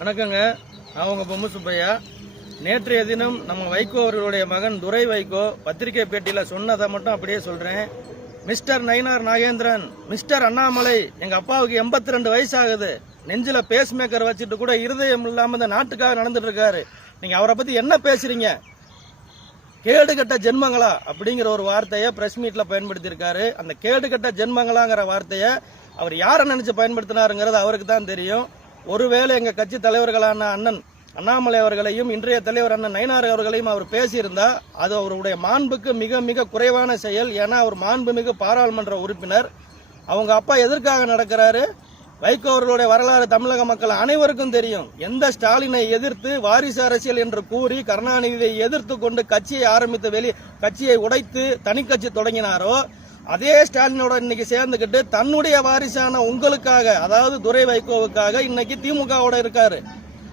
வணக்கங்க. நான் உங்க பொம்மு சுப்பையா. நேற்றைய தினம் நம்ம வைகோ அவர்களுடைய மகன் துரை வைகோ பத்திரிகை பேட்டியில சொன்னதை மட்டும் அப்படியே சொல்றேன். மிஸ்டர் நயினார் நாகேந்திரன், மிஸ்டர் அண்ணாமலை, எங்க அப்பாவுக்கு 82 வயசு ஆகுது, நெஞ்சில பேஸ் மேக்கர் வச்சுட்டு கூட இருதயம் இல்லாம இந்த நாட்டுக்காக நடந்துட்டு இருக்காரு. நீங்க அவரை பத்தி என்ன பேசுறீங்க? கேடுகட்ட ஜென்மங்களா அப்படிங்கிற ஒரு வார்த்தையை பிரஸ் மீட்ல பயன்படுத்தி இருக்காரு. அந்த கேடுகட்ட ஜென்மங்களாங்கிற வார்த்தையை அவர் யாரை நினைச்சு பயன்படுத்தினாருங்கிறது அவருக்கு தான் தெரியும். ஒருவேளை எங்க கட்சி தலைவர்களான அண்ணன் அண்ணாமலை அவர்களையும் இன்றைய தலைவர் அண்ணன் நயினார் அவர்களையும் அவர் பேசியிருந்தா அது அவருடைய மாண்புக்கு மிக மிக குறைவான செயல். ஏன்னா அவர் மாண்புமிகு பாராளுமன்ற உறுப்பினர். அவங்க அப்பா எதற்காக நடக்கிறாரு? வைகோ அவர்களுடைய வரலாறு தமிழக மக்கள் அனைவருக்கும் தெரியும். எந்த ஸ்டாலினை எதிர்த்து வாரிசு அரசியல் என்று கூறி கருணாநிதியை எதிர்த்து கொண்டு கட்சியை ஆரம்பித்து கட்சியை உடைத்து தனி கட்சி தொடங்கினாரோ அதே ஸ்டாலினோட இன்னைக்கு சேர்ந்துகிட்டு தன்னுடைய வாரிசான உங்களுக்காக, அதாவது துரை வைகோவுக்காக இன்னைக்கு திமுகவோட இருக்காரு.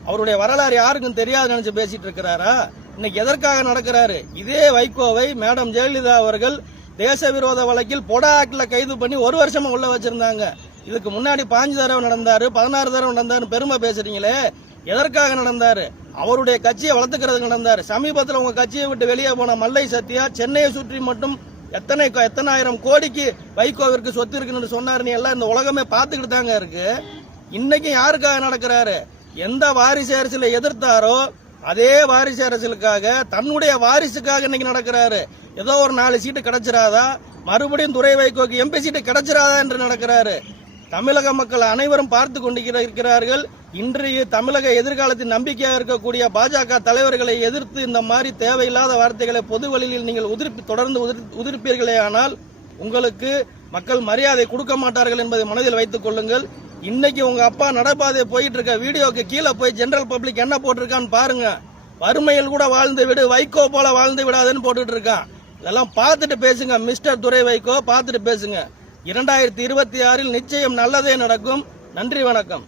அவருடைய வரலாறு யாருக்கும் தெரியாது நினைச்சு பேசிட்டு இருக்கிறாரா? இன்னைக்கு எதற்காக நடக்கிறாரு? இதே வைகோவை மேடம் ஜெயலலிதா அவர்கள் தேச விரோத வழக்கில் பொடா ஆக்ட்ல கைது பண்ணி 1 வருஷமா உள்ள வச்சிருந்தாங்க. இதுக்கு முன்னாடி 5 தடவை நடந்தாரு, 16 தடவை நடந்தாரு பெருமை பேசுறீங்களே, எதற்காக நடந்தாரு? அவருடைய கட்சியை வளர்த்துக்கிறதுக்கு நடந்தாரு. சமீபத்தில் உங்க கட்சியை விட்டு வெளியே போன மல்லை சத்யா சென்னையை சுற்றி மட்டும் எத்தனாயிரம் கோடிக்கு வைகோவிற்கு சொத்து இருக்குன்னு சொன்னாரு. எல்லாம் இந்த உலகமே பார்த்துக்கிட்டு தாங்க இருக்கு. இன்னைக்கு யாருக்காக நடக்கிறாரு? எந்த வாரிசு அரசியலை எதிர்த்தாரோ அதே வாரிசு அரசியலுக்காக, தன்னுடைய வாரிசுக்காக இன்னைக்கு நடக்கிறாரு. ஏதோ ஒரு 4 சீட்டு கிடைச்சிராதா, மறுபடியும் துரை வைகோக்கு MP சீட்டு கிடைச்சிராதா என்று நடக்கிறாரு. தமிழக மக்கள் அனைவரும் பார்த்து கொண்டிருக்கிறார்கள். இன்றைய தமிழக எதிர்காலத்தின் நம்பிக்கையாக இருக்கக்கூடிய பாஜக தலைவர்களை எதிர்த்து இந்த மாதிரி தேவையில்லாத வார்த்தைகளை பொது வழியில் நீங்கள் தொடர்ந்து உதிர்ப்பீர்களே ஆனால் உங்களுக்கு மக்கள் மரியாதை கொடுக்க மாட்டார்கள் என்பதை மனதில் வைத்துக் கொள்ளுங்கள். இன்னைக்கு உங்க அப்பா நடப்பாதை போயிட்டு இருக்க வீடியோக்கு கீழே போய் ஜெனரல் பப்ளிக் என்ன போட்டிருக்கான்னு பாருங்க. வறுமையில் கூட வாழ்ந்து விடு, வைகோ போல வாழ்ந்து விடாதுன்னு போட்டுட்டு இருக்கான். இதெல்லாம் பார்த்துட்டு பேசுங்க. மிஸ்டர் துரை வைகோ, பார்த்துட்டு பேசுங்க. 2026 நிச்சயம் நல்லதே நடக்கும். நன்றி, வணக்கம்.